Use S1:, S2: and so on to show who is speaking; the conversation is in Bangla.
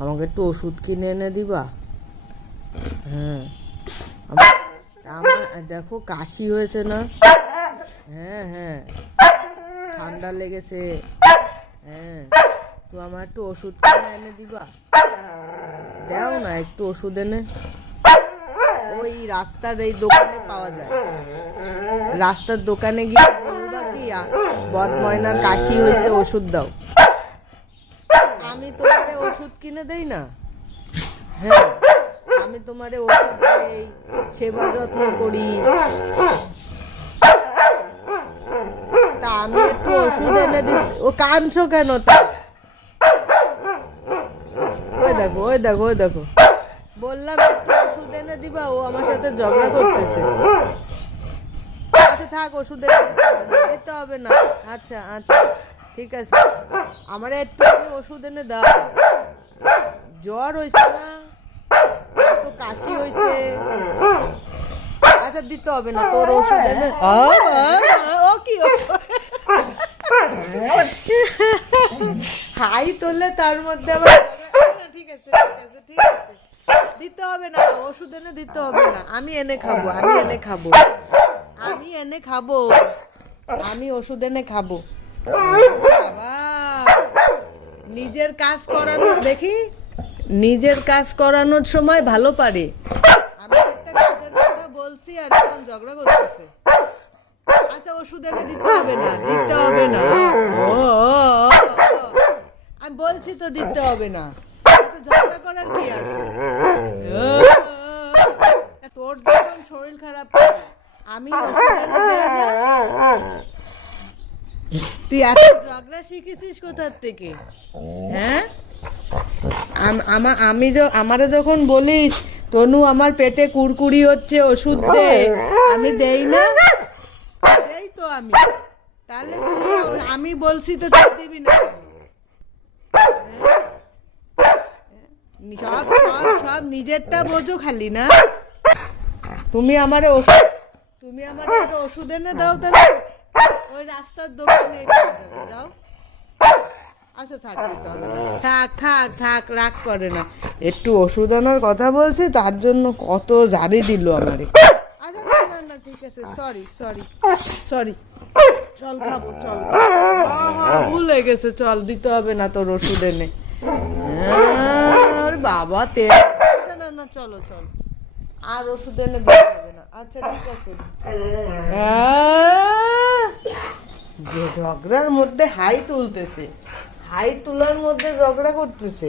S1: আমাকে একটু ওষুধ কিনে এনে দিবা। হ্যাঁ। আমার দেখো, কাশি হয়েছে না? হ্যাঁ হ্যাঁ। ঠান্ডা লেগেছে। হ্যাঁ। তো আমার একটু ওষুধ কিনে এনে দিবা। দাও না, একটু ওষুধ এনে। ওই রাস্তার এই দোকানে পাওয়া যায়। রাস্তার দোকানে গিয়ে বলবা কি বদময়নার কাশি হয়েছে, ওষুধ দাও। আমি তোমারে ওষুধ কিনে দেই না? হ্যাঁ আমি তোমারে ওষুধ দেই, সেবা যত্ন করি। তা আমি একটু ওষুধ এনে ও কাঁদছো কেন তা? ওই দেখো ওই দেখো ওই দেখো। বললাম ওষুধ এনে দিবা, ও আমার সাথে ঝগড়া করতেছে। আচ্ছা থাক, ওষুধ এনে দিতে হবে না। আচ্ছা আচ্ছা। ঠিক আছে? আমার একটু ওষুধ এনে দাও। জ্বর হয়েছে না? তো কাশি হয়েছে আচ্ছা দিতে হবে না তোর ওষুধ এনে ও কি? হাই তোলে তার মধ্যে আবার ঠিক আছে ঠিক আছে ঠিক আছে। দিতে হবে না ওষুধ এনে দিতে হবে না। আমি এনে খাব আমি এনে খাব। আমি এনে খাব। আমি ওষুধ এনে খাব। নিজের কাজ করানোর দেখি? নিজের কাজ করানোর সময় ভালো পারে। আমি একটা কাজের কথা বলছি আর এখন ঝগড়া করতেছে। আচ্ছা ওষুধ এনে দিতে হবে না, দিতে হবে না। আমি বলছি তো দিতে হবে না। এত ঝগড়া করার কি আছে? তোর যখন শরীর খারাপ আমি ওষুধ এনে দেয়া? তুই এত ঝগড়া শিখেছিস কোথার থেকে? হ্যাঁ? আম- আমি আমারে যখন বলিস তনু আমার পেটে কুড়কুড়ি হচ্ছে ওষুধ দে। আমি দেই না? দেই তো আমি। তাহলে আমি বলছি তো তুই দিবি না হ্যাঁ? সব সব সব নিজেরটা বোঝো খালি না? তুমি আমার ওষুধ তুমি আমার ওষুধ এনে দাও তাহলে? ওই রাস্তার দোকানে যাও আচ্ছা থাক। থাক থাক থাক রাগ করে না। একটু ওষুধ আনার কথা তার জন্য কত জারি দিল আমারে আচ্ছা না না ঠিক আছে সরি সরি সরি চল খাব চল। হ্যাঁ, হ্যাঁ, ভুল হয়ে গেছে চল দিতে হবে না তোর ওষুধ এনে। হ্যাঁ, বাবা তে আচ্ছা, না না চলো চল। আর ওষুধ এনে দিতে হবে না। আচ্ছা ঠিক আছে। আহ, যে ঝগড়ার মধ্যে হাই তুলতেছে হাই তোলার মধ্যে ঝগড়া করতেছে।